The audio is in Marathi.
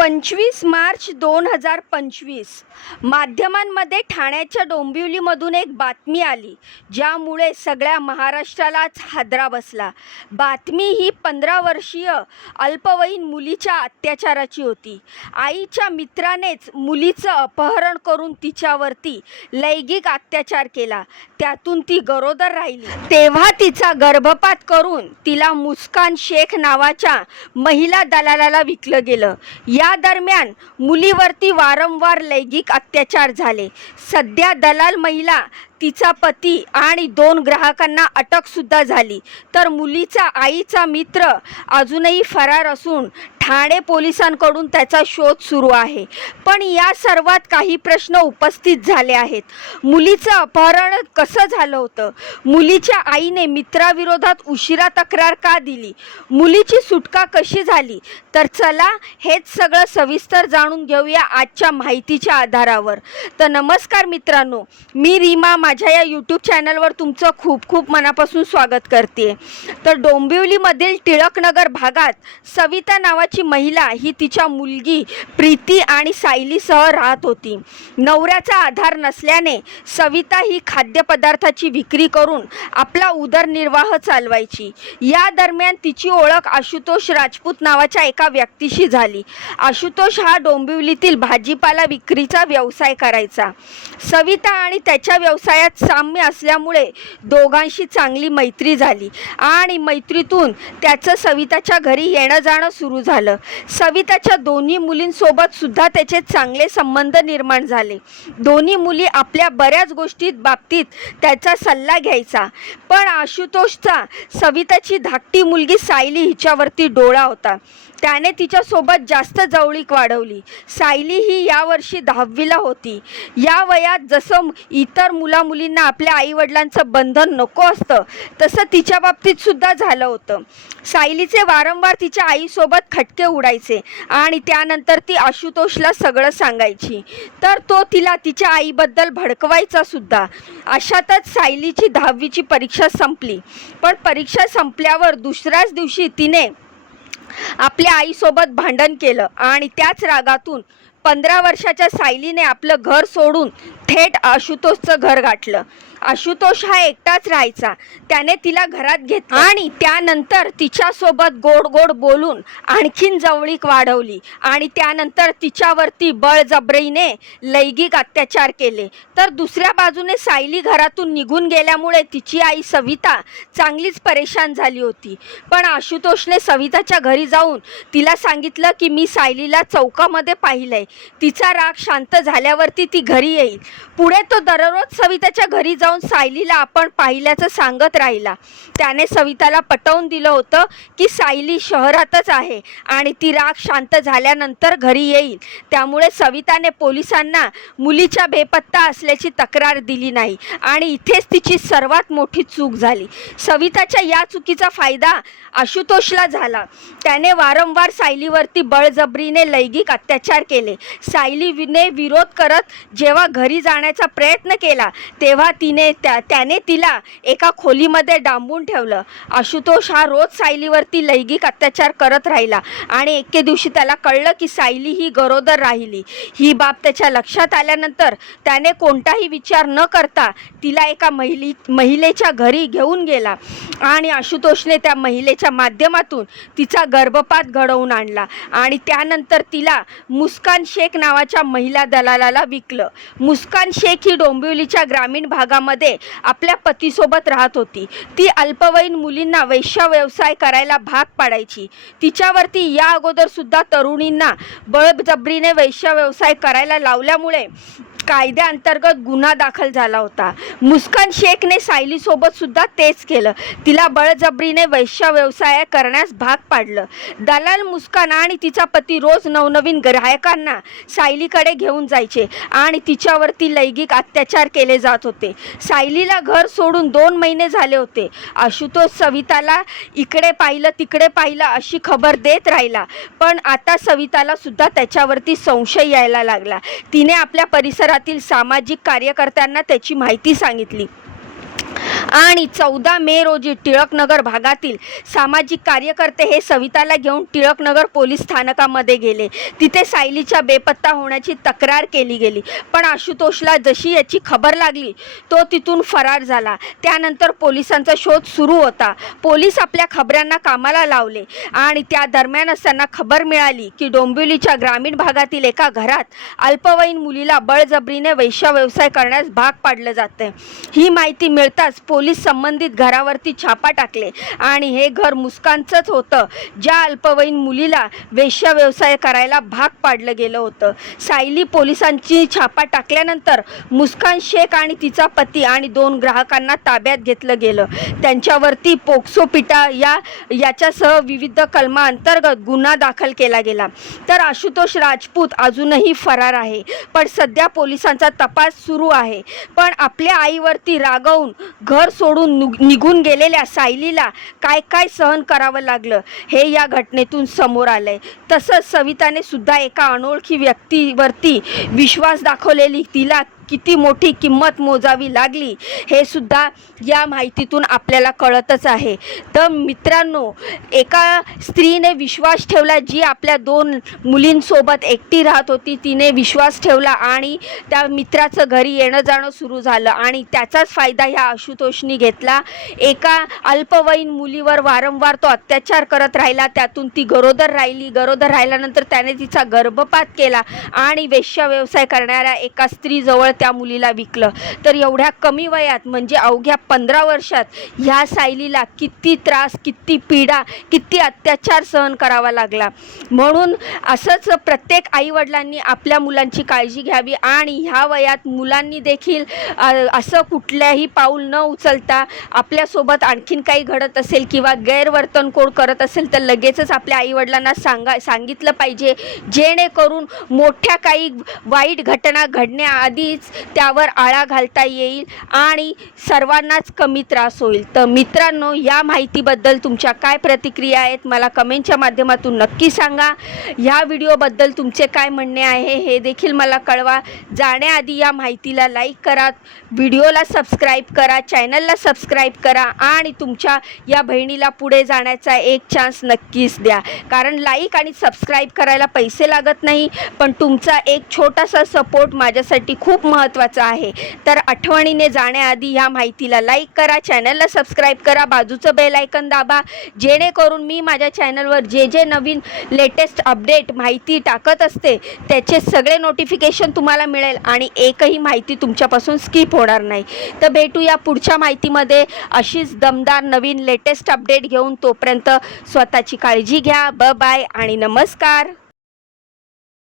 पंचवीस मार्च दोन हजार पंचवीस. माध्यमांमध्ये ठाण्याच्या डोंबिवलीमधून एक बातमी आली ज्यामुळे सगळ्या महाराष्ट्रालाच हादरा बसला. बातमी ही पंधरा वर्षीय अल्पवयीन मुलीच्या अत्याचाराची होती. आईच्या मित्रानेच मुलीचं अपहरण करून तिच्यावरती लैंगिक अत्याचार केला. त्यातून ती गरोदर राहिली. तेव्हा तिचा गर्भपात करून तिला मुस्कान शेख नावाच्या महिला दलालाला विकलं गेलं. या दरम्यान मुलीवरती वारंवार लैंगिक अत्याचार झाले. सध्या दलाल महिला तिचा पती आणि दोन ग्राहकांना अटकसुद्धा झाली. तर मुलीचा आईचा मित्र अजूनही फरार असून ठाणे पोलिसांकडून त्याचा शोध सुरू आहे. पण या सर्वात काही प्रश्न उपस्थित झाले आहेत. मुलीचं अपहरण कसं झालं होतं? मुलीच्या आईने मित्राविरोधात उशिरा तक्रार का दिली? मुलीची सुटका कशी झाली? तर चला हेच सगळं सविस्तर जाणून घेऊया आजच्या माहितीच्या आधारावर. तर नमस्कार मित्रांनो मी रीमा माझ्या या यूट्यूब चॅनलवर तुमचं खूप खूप मनापासून स्वागत करते. तर डोंबिवलीमधील टिळकनगर भागात सविता नावाची महिला ही तिच्या मुलगी प्रीती आणि सायलीसह राहत होती. नवऱ्याचा आधार नसल्याने सविता ही खाद्यपदार्थाची विक्री करून आपला उदरनिर्वाह चालवायची. या दरम्यान तिची ओळख आशुतोष राजपूत नावाच्या एका व्यक्तीशी झाली. आशुतोष हा डोंबिवलीतील भाजीपाला विक्रीचा व्यवसाय करायचा. सविता आणि त्याच्या व्यवसाय वयात साम्य असल्यामुळे दोघांशी चांगली मैत्री झाली. आणि मैत्रीतून त्याचं सविताच्या घरी येणं जाणं सुरू झालं. सविताच्या दोन्ही मुलींसोबत सुद्धा त्याचे चांगले संबंध निर्माण झाले. दोन्ही मुली आपल्या बऱ्याच गोष्टी बाबतीत त्याचा सल्ला घ्यायचा. पण आशुतोषचा सविताची धाकटी मुलगी सायली हिच्यावरती डोळा होता. त्याने तिच्यासोबत जास्त जवळीक वाढवली. सायली ही यावर्षी दहावीला होती. या वयात जसं इतर मुलामुलींना आपल्या आईवडिलांचं बंधन नको असतं तसं तिच्या बाबतीत सुद्धा झालं होतं. सायलीचे वारंवार तिच्या आईसोबत खटके उडायचे आणि त्यानंतर ती आशुतोषला सगळं सांगायची. तर तो तिला तिच्या आईबद्दल भडकवायचा सुद्धा. अशातच सायलीची दहावीची परीक्षा संपली. पण परीक्षा संपल्यावर दुसऱ्याच दिवशी तिने आपल्या आईसोबत भांडण केलं आणि त्याच रागातून पंधरा वर्षाच्या सायलीने आपलं घर सोडून थेट आशुतोषचं घर गाठलं. आशुतोष हा एकटाच राहायचा. त्याने तिला घरात घेतलं. आणि त्यानंतर तिच्यासोबत गोड गोड बोलून आणखीन जवळीक वाढवली. आणि त्यानंतर तिच्यावरती बळजबरीने लैंगिक अत्याचार केले. तर दुसऱ्या बाजूने सायली घरातून निघून गेल्यामुळे तिची आई सविता चांगलीच परेशान झाली होती. पण आशुतोषने सविताच्या घरी जाऊन तिला सांगितलं की मी सायलीला चौकामध्ये पाहिलंय. तिचा राग शांत झाल्यावरती ती घरी येईल. पुढे तो दररोज सविताच्या घरी जाऊन सायलीला आपण पाहिल्याचं सांगत राहिला. त्याने सविताला पटवून दिलं होतं की सायली शहरातच आहे आणि ती राग शांत झाल्यानंतर घरी येईल. त्यामुळे सविताने पोलिसांना मुलीच्या बेपत्ता असल्याची तक्रार दिली नाही आणि इथेच तिची सर्वात मोठी चूक झाली. सविताच्या या चुकीचा फायदा आशुतोषला झाला. त्याने वारंवार सायलीवरती बळजबरीने लैंगिक अत्याचार केले. सायलीने विरोध करत जेव्हा घरी जाण्याचा प्रयत्न केला तेव्हा तिने त्या त्याने तिला एका खोलीमध्ये डांबून ठेवलं. आशुतोष हा रोज सायलीवरती लैंगिक अत्याचार करत राहिला आणि एके दिवशी त्याला कळलं की सायली ही गरोदर राहिली. ही बाब त्याच्या लक्षात आल्यानंतर त्याने कोणताही विचार न करता तिला एका महिली महिलेच्या घरी घेऊन गेला आणि आशुतोषने त्या महिलेच्या माध्यमातून तिचा गर्भपात घडवून आणला आणि त्यानंतर तिला मुस्कान शेख नावाच्या महिला दलालाला विकलं. मुस्कान शेख ही डोंबिवलीच्या ग्रामीण भागामध्ये आपल्या पतीसोबत राहत होती. ती अल्पवयीन मुलींना वैश्य व्यवसाय करायला भाग पाडायची. तिच्यावरती या अगोदर सुद्धा तरुणींना बळजबरीने वेश्या व्यवसाय करायला लावल्यामुळे कायद्याअंतर्गत गुन्हा दाखल झाला होता. मुस्कान शेखने सायलीसोबत सुद्धा तेच केलं. तिला बळजबरीने वैश्य व्यवसाय करण्यास भाग पाडलं. दलाल मुस्कान आणि तिचा पती रोज नवनवीन ग्राहकांना सायलीकडे घेऊन जायचे आणि तिच्यावरती लैंगिक अत्याचार केले जात होते. सायलीला घर सोडून दोन महिने झाले होते. आशुतोष सविताला इकडे पाहिलं तिकडे पाहिलं अशी खबर देत राहिला. पण आता सविताला सुद्धा त्याच्यावरती संशय यायला लागला. तिने आपल्या परिसरात क्षेत्रातील सामाजिक कार्यकर्त्यांना त्याची माहिती सांगितली. आणि चौदा मे रोजी टिळकनगर भागातील सामाजिक कार्यकर्ते हे सविताला घेऊन टिळकनगर पोलीस स्थानकामध्ये गेले. तिथे सायलीच्या बेपत्ता होण्याची तक्रार केली गेली. पण आशुतोषला जशी याची खबर लागली तो तिथून फरार झाला. त्यानंतर पोलिसांचा शोध सुरू होता. पोलीस आपल्या खबऱ्यांना कामाला लावले आणि त्या दरम्यानच त्यांना खबर मिळाली की डोंबिवलीच्या ग्रामीण भागातील एका घरात अल्पवयीन मुलीला बळजबरीने वैश्य व्यवसाय करण्यास भाग पाडलं जाते ही माहिती मिळताच पोलीस संबंधित घरावरती छापा टाकले. आणि हे घर मुस्कानचंच होतं. ज्या अल्पवयीन मुलीला वेश्या व्यवसाय करायला भाग पाडलं गेलं होतं. सायली पोलिसांची छापा टाकल्यानंतर मुस्कान शेख आणि तिचा पती आणि दोन ग्राहकांना ताब्यात घेतलं गेलं. त्यांच्यावरती पोक्सो पिटा या याच्यासह विविध कलमा अंतर्गत गुन्हा दाखल केला गेला. तर आशुतोष राजपूत अजूनही फरार आहे. पण सध्या पोलिसांचा तपास सुरू आहे. पण आपल्या आईवरती रागवून घर सोडून निघून गेलेल्या सायलीला काय काय सहन करावं लागलं हे या घटनेतून समोर आलंय. तसंच सविताने सुद्धा एका अनोळखी व्यक्तीवरती विश्वास दाखवलेली तिला किती मोठी किंमत मोजावी लागली हे सुद्धा या माहितीतून आपल्याला कळतच आहे. तर मित्रांनो एका स्त्रीने विश्वास ठेवला जी आपल्या दोन मुलींसोबत एकटी राहत होती तिने विश्वास ठेवला आणि त्या मित्राचं घरी येणं जाणं सुरू झालं आणि त्याचाच फायदा ह्या आशुतोषनी घेतला. एका अल्पवयीन मुलीवर वारंवार तो अत्याचार करत राहिला त्यातून ती गरोदर राहिली. गरोदर राहिल्यानंतर त्याने तिचा गर्भपात केला आणि वेश्या व्यवसाय करणाऱ्या एका स्त्रीजवळ त्या मुलीला विकलं. तर एवढ्या कमी वयात म्हणजे अवघ्या पंधरा वर्षात ह्या सायलीला किती त्रास किती पीडा किती अत्याचार सहन करावा लागला. म्हणून असंच प्रत्येक आईवडिलांनी आपल्या मुलांची काळजी घ्यावी आणि ह्या वयात मुलांनी देखील असं कुठल्याही पाऊल न उचलता आपल्यासोबत आणखीन काही घडत असेल किंवा गैरवर्तन कोण करत असेल तर लगेचच आपल्या आईवडिलांना सांगा सांगितलं पाहिजे. जेणेकरून मोठ्या काही वाईट घटना घडण्याआधीच त्यावर आळा घालता येईल आणि सर्वांनाच कमी त्रास होईल. तर मित्रांनो या माहितीबद्दल तुमच्या काय प्रतिक्रिया आहेत मला कमेंटच्या माध्यमातून नक्की सांगा. ह्या व्हिडिओबद्दल तुमचे काय म्हणणे आहे हे देखील मला कळवा. जाण्याआधी या माहितीला लाईक करा. व्हिडिओला सबस्क्राईब करा चॅनलला सबस्क्राईब करा आणि तुमच्या या बहिणीला पुढे जाण्याचा एक चान्स नक्कीच द्या. कारण लाईक आणि सबस्क्राईब करायला पैसे लागत नाही पण तुमचा एक छोटासा सपोर्ट माझ्यासाठी खूप महत्त्वाचं आहे. तर आठवणीने जाण्याआधी ह्या माहितीला लाईक करा चॅनलला सबस्क्राईब करा बाजूचं बेल आयकन दाबा. जेणेकरून मी माझ्या चॅनलवर जे जे नवीन लेटेस्ट अपडेट माहिती टाकत असते त्याचे सगळे नोटिफिकेशन तुम्हाला मिळेल आणि एकही माहिती तुमच्यापासून स्किप होणार नाही. तर भेटूया पुढच्या माहितीमध्ये. अशीच दमदार नवीन लेटेस्ट अपडेट घेऊन तोपर्यंत स्वतःची काळजी घ्या. ब बाय आणि नमस्कार.